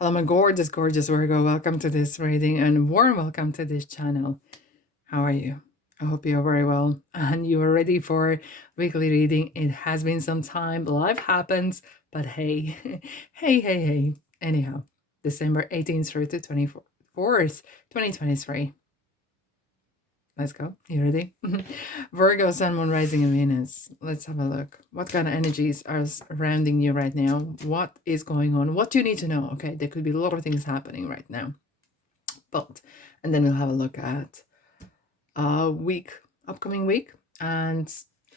Hello, my gorgeous, gorgeous Virgo. Welcome to this reading and warm welcome to this channel. How are you? I hope you're very well and you are ready for weekly reading. It has been some time, life happens, but hey, hey. Anyhow, December 18th through to 24th, 2023. Let's go. You ready? Virgo, Sun, Moon, Rising, and Venus. Let's have a look. What kind of energies are surrounding you right now? What is going on? What do you need to know? Okay, there could be a lot of things happening right now. And then we'll have a look at upcoming week. And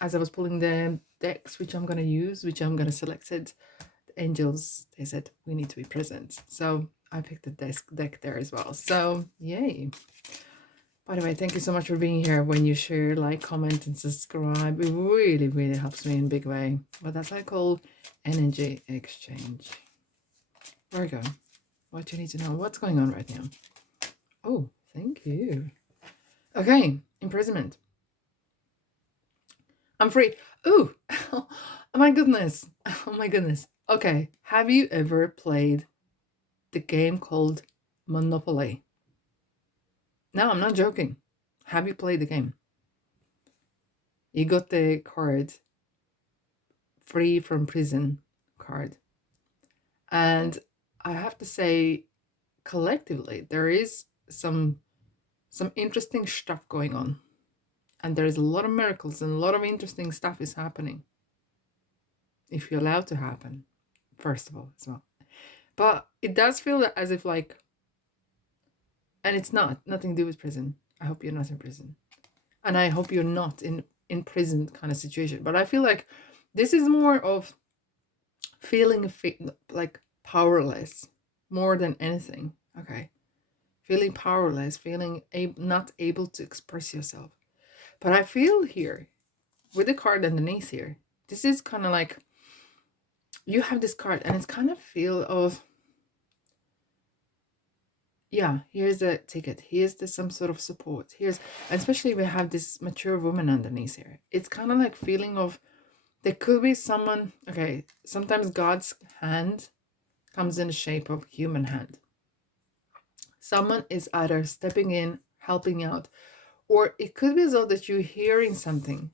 as I was pulling the decks, which I'm going to use, which I'm going to select it, the angels, they said we need to be present. So I picked the deck there as well. So yay. By the way, thank you so much for being here. When you share, like, comment, and subscribe, it really, really helps me in a big way. But that's what I call energy exchange. Virgo, what you need to know? What's going on right now? Oh, thank you. Okay, imprisonment. I'm free. Ooh, oh my goodness. Oh my goodness. Okay, have you ever played the game called Monopoly? No, I'm not joking. Have you played the game? You got the card, free from prison card. And I have to say, collectively, there is some interesting stuff going on. And there's a lot of miracles and a lot of interesting stuff is happening. If you're allowed to happen, first of all, as well. But it does feel as if like, and it's nothing to do with prison. I hope you're not in prison. And I hope you're not in prison kind of situation. But I feel like this is more of feeling like powerless more than anything. Okay. Feeling powerless, feeling not able to express yourself. But I feel here, with the card underneath here, this is kind of like, you have this card and it's kind of feel of, yeah, here's a ticket, here's some sort of support, here's, especially we have this mature woman underneath here. It's kind of like feeling of, there could be someone, okay, sometimes God's hand comes in the shape of human hand. Someone is either stepping in, helping out, or it could be as though that you're hearing something.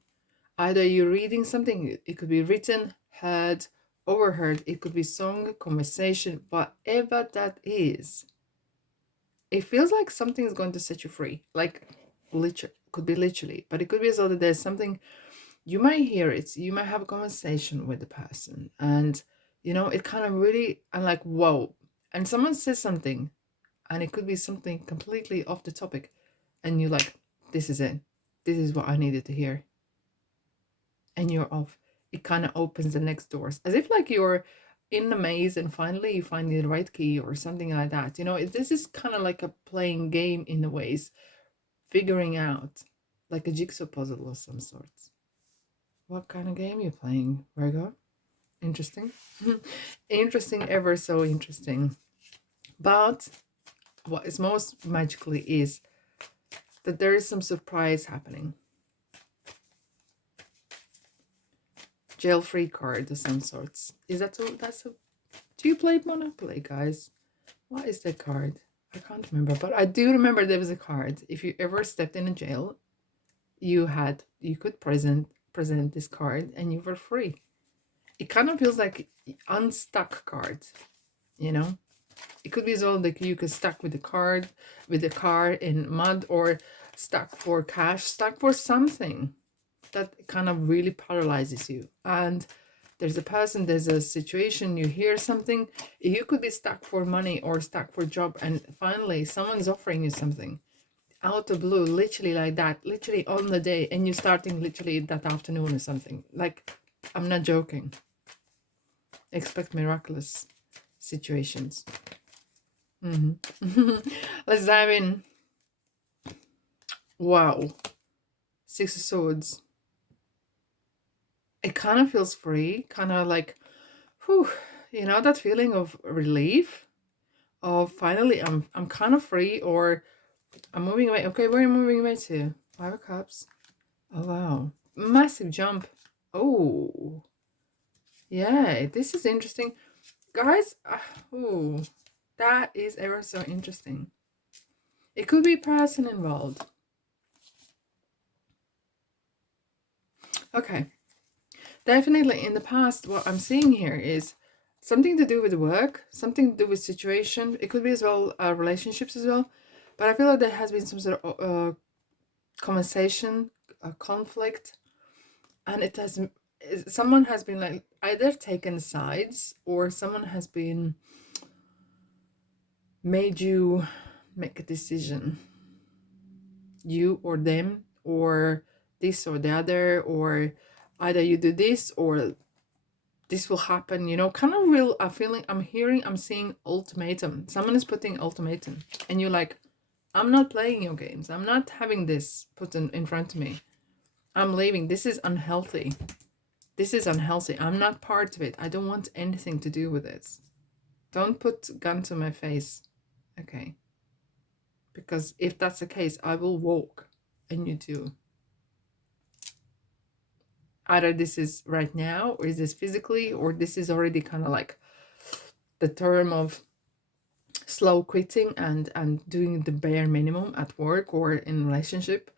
Either you're reading something, it could be written, heard, overheard, it could be song, conversation, whatever that is. It feels like something is going to set you free. Like, literally, could be literally, but it could be as though that there's something, you might hear it, you might have a conversation with the person, and you know, it kind of really, I'm like, whoa. And someone says something, and it could be something completely off the topic, and you're like, this is it. This is what I needed to hear. And you're off. It kind of opens the next doors, as if like you're in the maze and finally you find the right key or something like that. You know, this is kind of like a playing game in the ways, figuring out, like a jigsaw puzzle of some sorts. What kind of game you playing, Virgo? Interesting. Interesting, ever so interesting. But what is most magically is that there is some surprise happening. Jail-free card of some sorts. Is that so? Do you play Monopoly, guys? What is that card? I can't remember, but I do remember there was a card. If you ever stepped in a jail, you could present this card and you were free. It kind of feels like unstuck cards, you know? It could be so like you could stuck with the car in mud, or stuck for cash, stuck for something that kind of really paralyzes you. And there's a situation, you hear something, you could be stuck for money or stuck for job, and finally someone's offering you something out of blue, literally like that, literally on the day, and you're starting literally that afternoon or something. Like, I'm not joking. Expect miraculous situations. Let's dive in. Wow. Six of Swords. It kind of feels free, kind of like, whew, you know, that feeling of relief, of finally I'm kind of free, or I'm moving away. Okay, where are you moving away to? Five of Cups. Oh wow, massive jump. Oh yeah, this is interesting, guys. Oh, That is ever so interesting. It could be person involved. Okay. Definitely in the past, what I'm seeing here is something to do with work, something to do with situation. It could be as well relationships as well. But I feel like there has been some sort of conversation, a conflict, and it has someone has been like either taken sides or someone has been made you make a decision, you or them, or this or the other, or either you do this or this will happen, you know, kind of real. I'm seeing ultimatum. Someone is putting ultimatum, and you're like, I'm not playing your games. I'm not having this put in front of me. I'm leaving. This is unhealthy. This is unhealthy. I'm not part of it. I don't want anything to do with this. Don't put gun to my face. Okay. Because if that's the case, I will walk. And you do. Either this is right now, or is this physically, or this is already kind of like the term of slow quitting and doing the bare minimum at work or in relationship.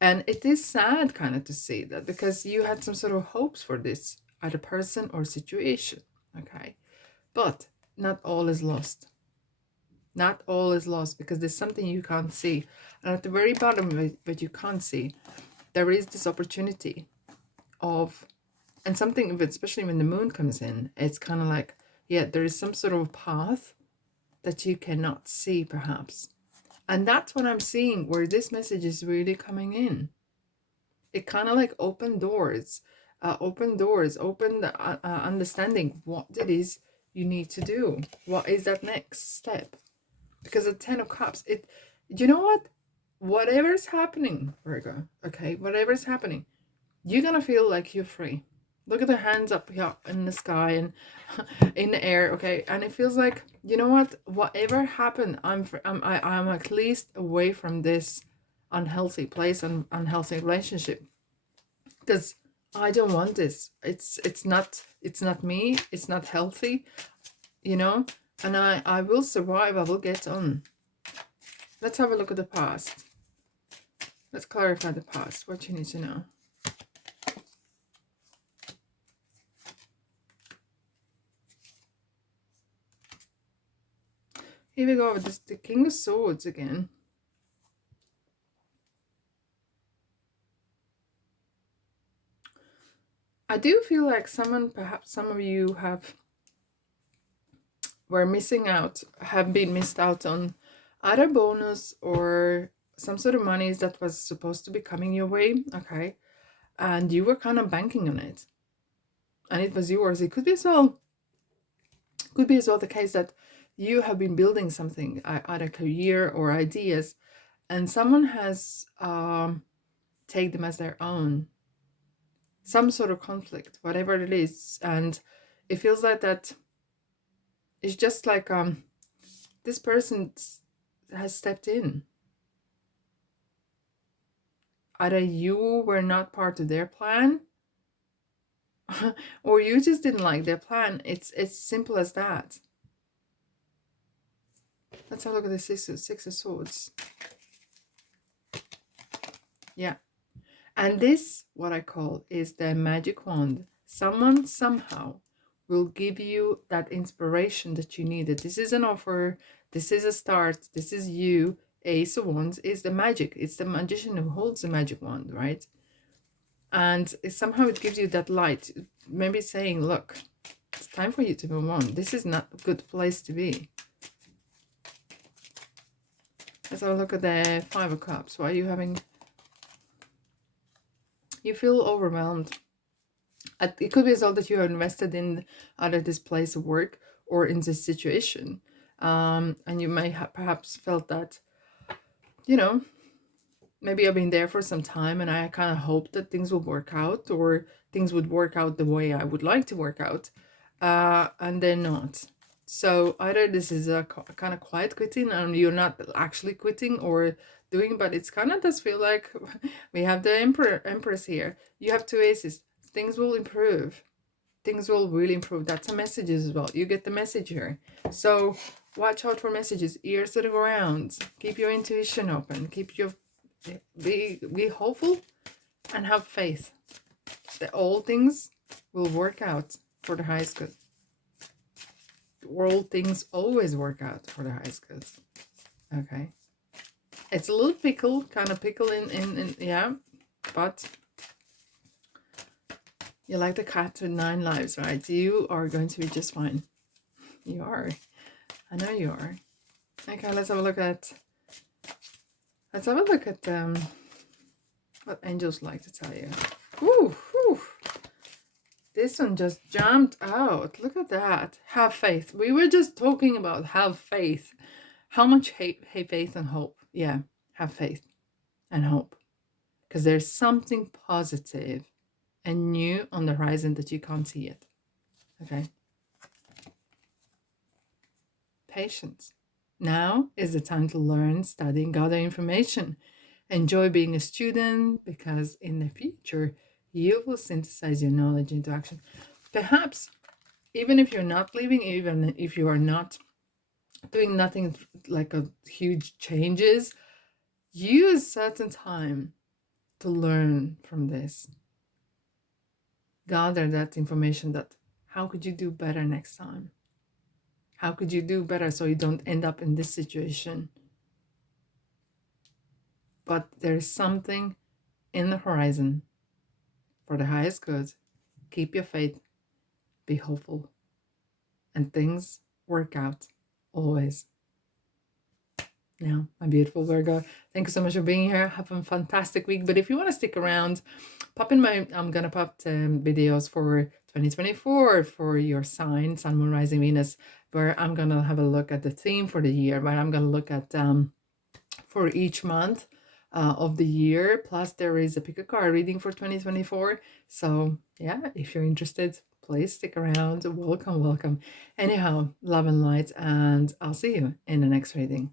And it is sad kind of to see that, because you had some sort of hopes for this either person or situation. Okay. But not all is lost. Not all is lost, because there's something you can't see. And at the very bottom of it, but you can't see, there is this opportunity of, and something, especially when the moon comes in, it's kind of like, yeah, there is some sort of path that you cannot see perhaps. And that's what I'm seeing, where this message is really coming in. It kind of like open doors, open the understanding what it is you need to do. What is that next step? Because the 10 of Cups, you know what? Whatever's happening, Virgo, okay, whatever's happening, you're gonna feel like you're free. Look at the hands up here in the sky and in the air, okay? And it feels like, you know what? Whatever happened, I'm at least away from this unhealthy place and unhealthy relationship, because I don't want this. It's not me. It's not healthy, you know. And I will survive. I will get on. Let's have a look at the past. Let's clarify the past. What you need to know. Here we go with this, the King of Swords again. I do feel like perhaps some of you were missing out, have been missed out on either bonus or some sort of money that was supposed to be coming your way, okay? And you were kind of banking on it. And it was yours. It could be as well the case that you have been building something, either career or ideas, and someone has take them as their own. Some sort of conflict, whatever it is, and it feels like that. It's just like this person has stepped in. Either you were not part of their plan, or you just didn't like their plan. It's simple as that. Let's have a look at the Six of Swords. Yeah. And this, what I call, is the magic wand. Someone somehow will give you that inspiration that you needed. This is an offer. This is a start. This is you. Ace of Wands is the magic. It's the magician who holds the magic wand, right? And somehow it gives you that light. Maybe saying, look, it's time for you to move on. This is not a good place to be. Let's have a look at the Five of Cups. Why are you having... You feel overwhelmed. It could be as well that you are invested in either this place of work or in this situation. And you may have perhaps felt that, you know, maybe I've been there for some time and I kind of hoped that things would work out, or things would work out the way I would like to work out. And they're not. So either this is a kind of quiet quitting and you're not actually quitting or doing, but it's kind of does feel like we have the Empress here. You have two aces. Things will improve. Things will really improve. That's a message as well. You get the message here. So Watch out for messages, ears to the ground. Keep your intuition open. Keep your be hopeful and have faith that all things will work out for the highest good. All things always work out for the highest good. Okay. It's a little pickle, kind of pickle in yeah, but you're like the cat with 9 lives, right? You are going to be just fine. You are. I know you are. Okay, let's have a look at what angels like to tell you. Woo, whew. This one just jumped out. Look at that. Have faith. We were just talking about have faith. How much faith and hope? Yeah, have faith and hope. Because there's something positive and new on the horizon that you can't see yet. Okay. Patience. Now is the time to learn, study, and gather information. Enjoy being a student, because in the future, you will synthesize your knowledge into action. Perhaps, even if you're not leaving, even if you are not doing nothing like a huge changes, use certain time to learn from this. Gather that information, that how could you do better next time? How could you do better so you don't end up in this situation? But there's something in the horizon for the highest good. Keep your faith, be hopeful, and things work out always. Now, my beautiful Virgo, thank you so much for being here. Have a fantastic week. But if you want to stick around, I'm gonna pop videos for 2024 for your sign, Sun, Moon, Rising, Venus, where I'm gonna have a look at the theme for the year, but I'm gonna look at for each month of the year. Plus, there is a pick a card reading for 2024. So yeah, if you're interested, please stick around. Welcome, welcome. Anyhow, love and light, and I'll see you in the next reading.